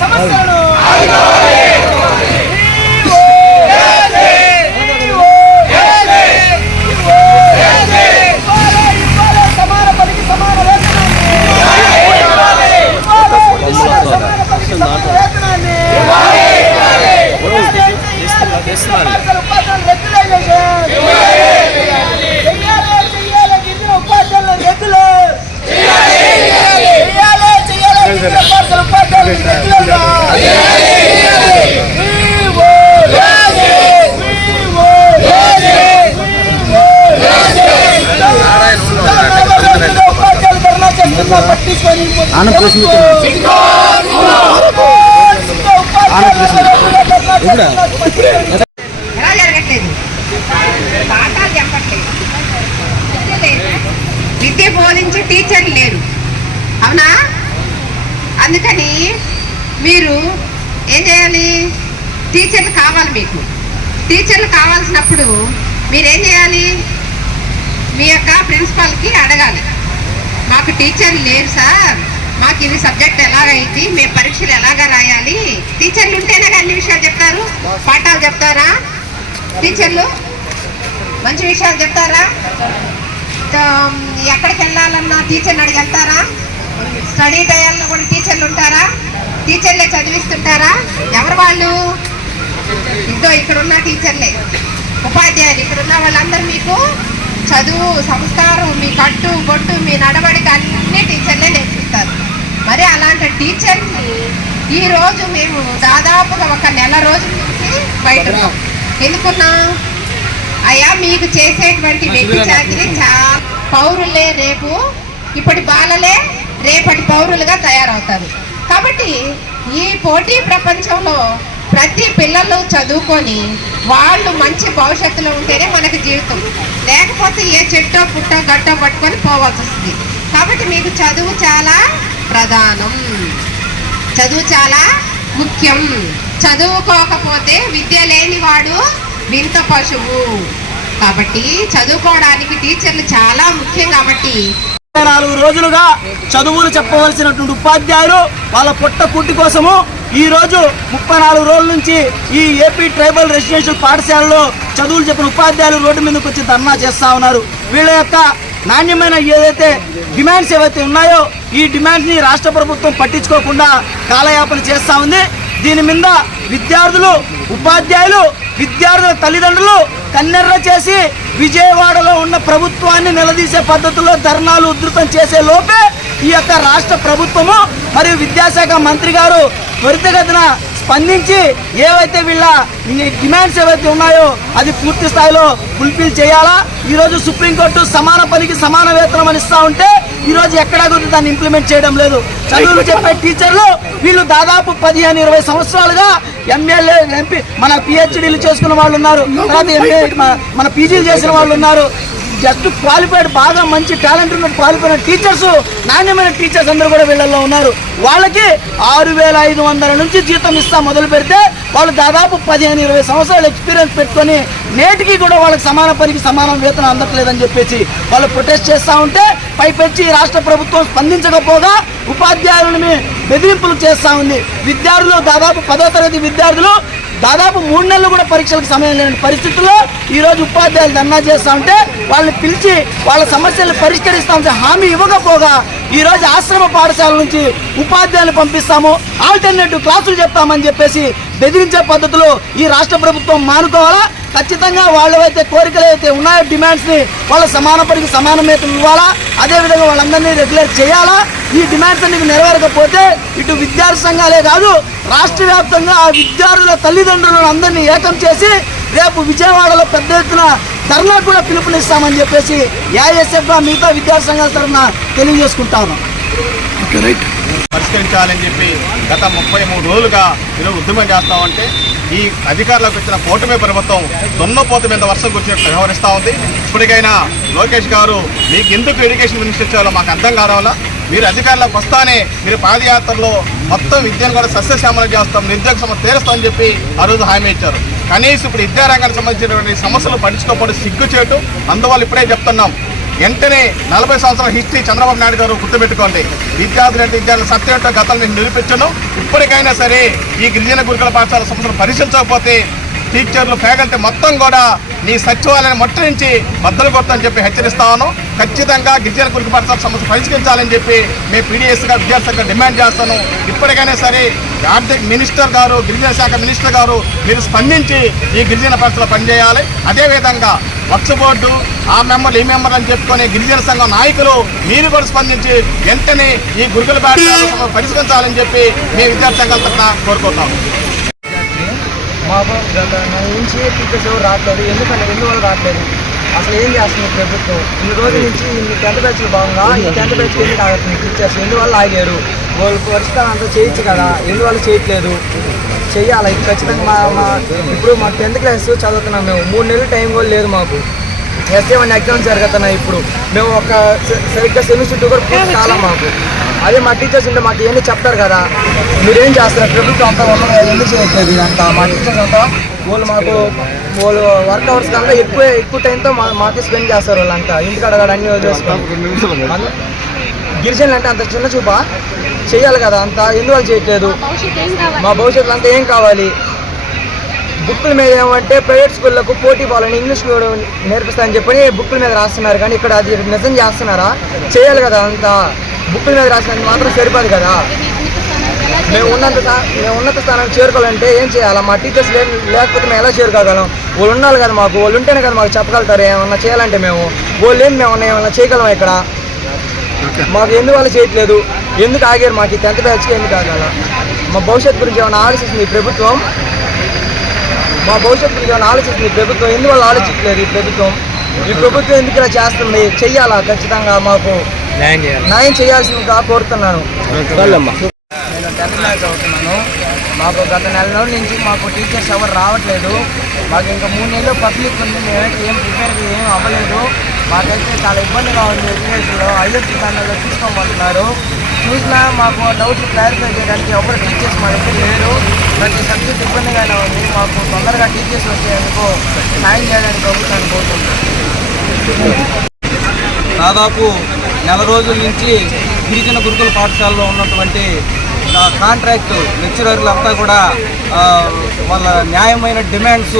సమస్యలను ఎలా జరగట్లేదు పాఠాలు చెప్పట్లేదు విద్య విద్య బోధించే టీచర్లు లేరు. అవునా? అందుకని మీరు ఏం చేయాలి? టీచర్లు కావాలి మీకు. టీచర్లు కావాల్సినప్పుడు మీరేం చేయాలి? మీ యొక్క ప్రిన్సిపాల్కి అడగాలి. మాకు టీచర్లు లేరు సార్. మాకు ఇది సబ్జెక్ట్ ఎలాగైంది? మేము పరీక్షలు ఎలాగా రాయాలి? టీచర్లు ఉంటేనే అన్ని విషయాలు చెప్తారు. పాఠాలు చెప్తారా? టీచర్లు మంచి విషయాలు చెప్తారా? ఎక్కడికి వెళ్ళాలన్నా టీచర్ని అడిగి వెళ్తారా? స్టడీ టైంలో కూడా టీచర్లు ఉంటారా? టీచర్లే చదివిస్తుంటారా? ఎవరు వాళ్ళు? ఇదో ఇక్కడ ఉన్న టీచర్లే. ఉపాధ్యాయులు ఇక్కడ ఉన్న వాళ్ళందరూ మీకు చదువు సంస్కారం మీ కట్టు బొట్టు మీ నడవడిక అన్ని టీచర్లే నేర్పిస్తారు. మరి అలాంటి టీచర్ని ఈ రోజు మేము దాదాపుగా ఒక నెల రోజుల నుంచి బయట ఎందుకున్నాం? అయ్యా మీకు చేసేటువంటి వ్యక్తి చాకరీ చాలా పౌరులే రేపు. ఇప్పటి బాలలే రేపటి పౌరులుగా తయారవుతారు. కాబట్టి ఈ పోటీ ప్రపంచంలో ప్రతి పిల్లలు చదువుకొని వాళ్ళు మంచి భవిష్యత్తులో ఉంటేనే మనకి జీవితం. లేకపోతే ఏ చెట్టో పుట్టో గట్టో పట్టుకొని పోవాల్సి వస్తుంది. కాబట్టి మీకు చదువు చాలా ప్రధానం. చదువు చాలా ముఖ్యం. చదువుకోకపోతే విద్య లేనివాడు వింత పశువు. కాబట్టి చదువుకోవడానికి టీచర్లు చాలా ముఖ్యం కాబట్టి. ముప్పై నాలుగు రోజులుగా చదువులు చెప్పవలసినటువంటి ఉపాధ్యాయులు వాళ్ళ పొట్ట కుట్టి కోసము ఈ రోజు ముప్పై నాలుగు రోజుల నుంచి ఈ ఏపీ ట్రైబల్ రెసిడెన్షియల్ పాఠశాలలో చదువులు చెప్పిన ఉపాధ్యాయులు రోడ్డు మీదకి వచ్చి ధర్నా చేస్తా ఉన్నారు. వీళ్ళ యొక్క నాణ్యమైన ఏదైతే డిమాండ్స్ ఏవైతే ఉన్నాయో ఈ డిమాండ్స్ని రాష్ట్ర ప్రభుత్వం పట్టించుకోకుండా కాలయాపన చేస్తూ ఉంది. దీని మీద విద్యార్థులు ఉపాధ్యాయులు విద్యార్థుల తల్లిదండ్రులు కన్నెర్ర చేసి విజయవాడలో ఉన్న ప్రభుత్వాన్ని నిలదీసే పద్ధతిలో ధర్నాలు ఉధృతం చేసే లోపే ఈ యొక్క రాష్ట్ర ప్రభుత్వము మరియు విద్యాశాఖ మంత్రి గారు త్వరితగతిన స్పందించి ఏవైతే వీళ్ళ డిమాండ్స్ ఏవైతే ఉన్నాయో అది పూర్తి స్థాయిలో ఫుల్ఫిల్ చేయాలా? ఈరోజు సుప్రీంకోర్టు సమాన పనికి సమాన వేతనం అని ఇస్తా ఉంటే ఈరోజు ఎక్కడా కూడా దాన్ని ఇంప్లిమెంట్ చేయడం లేదు. చదువులు చెప్పే టీచర్లు వీళ్ళు దాదాపు పదిహేను ఇరవై సంవత్సరాలుగా ఎమ్మెల్యే ఎంపీ మన పిహెచ్డీలు చేసుకున్న వాళ్ళు ఉన్నారు. తర్వాత ఎంఏ మన పీజీలు చేసిన వాళ్ళు ఉన్నారు. జస్ట్ క్వాలిఫైడ్ బాగా మంచి టాలెంట్ ఉన్న క్వాలిఫైడ్ టీచర్స్ నాణ్యమైన టీచర్స్ అందరూ కూడా వీళ్ళల్లో ఉన్నారు. వాళ్ళకి ఆరు వేల ఐదు వందల నుంచి జీతం ఇస్తా మొదలు పెడితే వాళ్ళు దాదాపు పదిహేను ఇరవై సంవత్సరాలు ఎక్స్పీరియన్స్ పెట్టుకొని నేటికి కూడా వాళ్ళకి సమాన పనికి సమానం వేతనం అందట్లేదని చెప్పేసి వాళ్ళు ప్రొటెస్ట్ చేస్తూ ఉంటే పైపెచ్చి రాష్ట్ర ప్రభుత్వం స్పందించకపోగా ఉపాధ్యాయులని బెదిరింపులు చేస్తూ ఉంది. విద్యార్థులు దాదాపు పదో తరగతి విద్యార్థులు దాదాపు మూడు నెలలు కూడా పరీక్షలకు సమయం లేని పరిస్థితుల్లో ఈరోజు ఉపాధ్యాయులు ధర్నా చేస్తా ఉంటే వాళ్ళని పిలిచి వాళ్ళ సమస్యలు పరిష్కరిస్తామని హామీ ఇవ్వకపోగా ఈరోజు ఆశ్రమ పాఠశాల నుంచి ఉపాధ్యాయులు పంపిస్తాము. ఆల్టర్నేటివ్ క్లాసులు చెప్తామని చెప్పేసి బెదిరించే పద్ధతిలో ఈ రాష్ట్ర ప్రభుత్వం మానుకోవాలా? ఖచ్చితంగా వాళ్ళవైతే కోరికలు అయితే ఉన్నాయో డిమాండ్స్ని వాళ్ళ సమాన పనికి ఇవ్వాలా? అదేవిధంగా వాళ్ళందరినీ రెగ్యులేట్ చేయాలా? ఈ డిమాండ్స్ అన్ని నెరవేరకపోతే ఇటు విద్యార్థి సంఘాలే కాదు రాష్ట్ర వ్యాప్తంగా ఆ విద్యార్థుల తల్లిదండ్రులను అందరినీ ఏకం చేసి రేపు విజయవాడలో పెద్ద ఎత్తున ధర్నా కూడా పిలుపునిస్తామని చెప్పేసి ఏఐఎస్ఎఫ్గా మిగతా విద్యార్థి సంఘాల తరఫున తెలియజేసుకుంటాను. పరిష్కరించాలని చెప్పి గత ముప్పై మూడు రోజులుగా ఈరోజు ఉద్యమం చేస్తామంటే ఈ అధికారులకు వచ్చిన కూటమి ప్రభుత్వం దున్నపోత మీద వర్షం కూర్చున్నట్టు వ్యవహరిస్తూ ఉంది. ఇప్పటికైనా లోకేష్ గారు మీకు ఎందుకు ఎడ్యుకేషన్ మినిస్టర్ ఇచ్చారో మాకు అర్థం కావాలా? మీరు అధికారులకు వస్తానే మీరు పాదయాత్రలో మొత్తం విద్యను కూడా సస్యశ్యామలం చేస్తాం నిరుద్యోగ సమస్య తీరుస్తామని చెప్పి ఆ రోజు హామీ ఇచ్చారు. కనీసం ఇప్పుడు విద్యారంగానికి సంబంధించినటువంటి సమస్యలు పట్టించుకోకపోతే సిగ్గు చేయటం అందువల్ల ఇప్పుడే చెప్తున్నాం. వెంటనే నలభై సంవత్సరాల హిస్టరీ చంద్రబాబు నాయుడు గారు గుర్తుపెట్టుకోండి. విద్యార్థులు అంటే విద్యార్థులు సత్యం గతం నేను నిరూపించను. ఇప్పటికైనా సరే ఈ గిరిజన గురుకుల పాఠశాల సంస్థను పరిశీలించకపోతే టీచర్లు ఫ్యాకల్టీ మొత్తం కూడా నీ సచివాలయాన్ని మొట్ట నుంచి బద్దలు కొట్టని చెప్పి హెచ్చరిస్తాను ఖచ్చితంగా గిరిజన గురుకు పరిస్థితి సమస్య పరిష్కరించాలని చెప్పి మేము పీడిఎస్గా విద్యాశాఖ డిమాండ్ చేస్తాను. ఇప్పటికైనా సరే ఆర్థిక మినిస్టర్ గారు గిరిజన శాఖ మినిస్టర్ గారు మీరు స్పందించి ఈ గిరిజన పరిస్థితులు పనిచేయాలి. అదేవిధంగా వక్స్ బోర్డు ఆ మెంబర్ ఈ మెంబర్ అని చెప్పుకొని గిరిజన సంఘం నాయకులు మీరు కూడా స్పందించి వెంటనే ఈ గురుకుల పాఠశాల పరిష్కరించాలని చెప్పి మీ విద్యార్థి సంఘాల తరఫున కోరుకుంటాము గత నెల నుంచి టీచర్స్ ఎవరు రావట్లేదు. ఎందుకంటే ఎందువల్ల రావట్లేదు. అసలు ఏం చేస్తుంది ప్రభుత్వం? ఇన్ని రోజుల నుంచి ఇన్ని టెన్త్ బ్యాచ్లు బాగుందా? ఈ టెన్త్ బ్యాచ్ ఎందుకు ఆగుతుంది టీచర్స్ ఎందువల్ల ఆగారు. వాళ్ళు పరిష్కారం అంతా చేయొచ్చు కదా? ఎందువల్ల చేయట్లేదు. చెయ్యాలి? ఇది ఖచ్చితంగా మా మా ఇప్పుడు మా టెన్త్ క్లాస్ చదువుతున్నాం మేము. మూడు నెలలు టైం కూడా లేదు మాకు. ఎస్ఏ వన్ ఎగ్జామ్స్ జరుగుతున్నాయి ఇప్పుడు. మేము ఒక సరిగ్గా సెమిస్టర్ కూడా పూర్తి కాలం మాకు. అదే మా టీచర్స్ ఉంటే మాకు ఇవన్నీ చెప్తారు కదా. మీరేం చేస్తారు ప్రభుత్వం అంతా ఉన్నది ఎందుకు చేయట్లేదు అంతా? మా టీచర్స్ అంతా వాళ్ళు మాకు వాళ్ళు వర్క్ అవర్స్ కన్నా ఎక్కువ ఎక్కువ టైంతో మా మాకు స్పెండ్ చేస్తారు వాళ్ళంతా. ఇంటికాడ కూడా అన్ని గిరిజనులు అంటే అంత చిన్న చూప? చేయాలి కదా అంత. ఎందువల్ల చేయట్లేదు? మా భవిష్యత్తులో అంతా ఏం కావాలి? బుక్కుల మీద ఏమంటే ప్రైవేట్ స్కూళ్ళకు పోటీ పోవాలని ఇంగ్లీష్ కూడా నేర్పిస్తారని చెప్పని బుక్కుల మీద రాస్తున్నారు. కానీ ఇక్కడ అది నిజం చేస్తున్నారా? చేయాలి కదా అంత. బుక్ మీద రాసినంత మాత్రం సరిపోదు కదా. మేము ఉన్నంత మేము ఉన్నత స్థానానికి చేరుకోవాలంటే ఏం చేయాలా? మా టీచర్స్ లేకపోతే మేము ఎలా చేరుకోగలం? వాళ్ళు ఉండాలి కదా మాకు వాళ్ళు ఉంటేనే కదా మాకు చెప్పగలుగుతారు ఏమన్నా చేయాలంటే మేము. వాళ్ళు ఏం మేము ఏమన్నా చేయగలం ఇక్కడ? మాకు ఎందువల్ల చేయట్లేదు? ఎందుకు ఆగారు మాకు ఈ టెన్త్ బ్యాచ్కి ఎందుకు ఆగాల? మా భవిష్యత్తు గురించి ఏమైనా ఆలోచిస్తుంది ప్రభుత్వం? మా భవిష్యత్తు గురించి ఏమైనా ఆలోచిస్తుంది ప్రభుత్వం? ఎందువల్ల ఆలోచించలేదు ఈ ప్రభుత్వం? ఈ ప్రభుత్వం ఎందుకు ఇలా చేస్తుంది? చెయ్యాలా ఖచ్చితంగా మాకు? న్యాయం చేయాల్సిందిగా కోరుతున్నాను. నేను టెన్త్ క్లాస్ అవుతున్నాను మాకు గత నెల రోజుల నుంచి మాకు టీచర్స్ ఎవరు రావట్లేదు. మాకు ఇంకా మూడు నెలలు పబ్లిక్ ఉంది. మేమైతే ఏం ప్రిపేర్ ఏం అవ్వలేదు. మాకైతే చాలా ఇబ్బందిగా ఉంది. ఎడ్యుకేషన్లో ఐఎస్సీ ప్యానల్లో తీసుకోమంటున్నారు చూసినా మాకు డౌట్స్ క్లారిఫై చేయడానికి ఎవరు టీచర్స్ మా దగ్గర లేరు. ప్రతి సబ్జెక్ట్ ఇబ్బందిగానే ఉంది. మాకు తొందరగా టీచర్స్ వచ్చేందుకు సాయం చేయడానికి ప్రభుత్వాన్ని కోరుకుంటున్నాను దాదాపు నెల రోజుల నుంచి గిరిజన గురుకుల పాఠశాలలో ఉన్నటువంటి కాంట్రాక్టు కాంట్రాక్ట్ లెక్చరర్లంతా కూడా వాళ్ళ న్యాయమైన డిమాండ్స్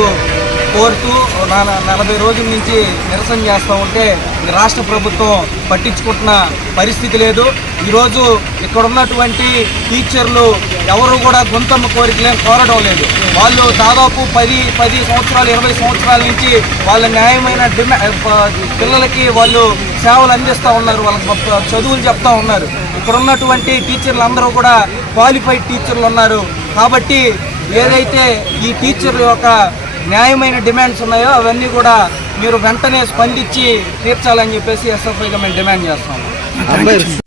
కోరుతూ నలభై రోజుల నుంచి నిరసన చేస్తూ ఉంటే రాష్ట్ర ప్రభుత్వం పట్టించుకుంటున్న పరిస్థితి లేదు. ఈరోజు ఇక్కడ ఉన్నటువంటి టీచర్లు ఎవరు కూడా గొంతమ్మ కోరికలేం కోరడం లేదు. వాళ్ళు దాదాపు పది పది సంవత్సరాలు ఇరవై సంవత్సరాల నుంచి వాళ్ళ న్యాయమైన పిల్లలకి వాళ్ళు సేవలు అందిస్తూ ఉన్నారు. వాళ్ళకి చదువులు చెప్తా ఉన్నారు. ఇక్కడ ఉన్నటువంటి టీచర్లు అందరూ కూడా క్వాలిఫైడ్ టీచర్లు ఉన్నారు. కాబట్టి ఏదైతే ఈ టీచర్ల యొక్క న్యాయమైన డిమాండ్స్ ఉన్నాయో అవన్నీ కూడా మీరు వెంటనే స్పందించి తీర్చాలని చెప్పేసి ఎస్ఎఫ్ఐగా మేము డిమాండ్ చేస్తాం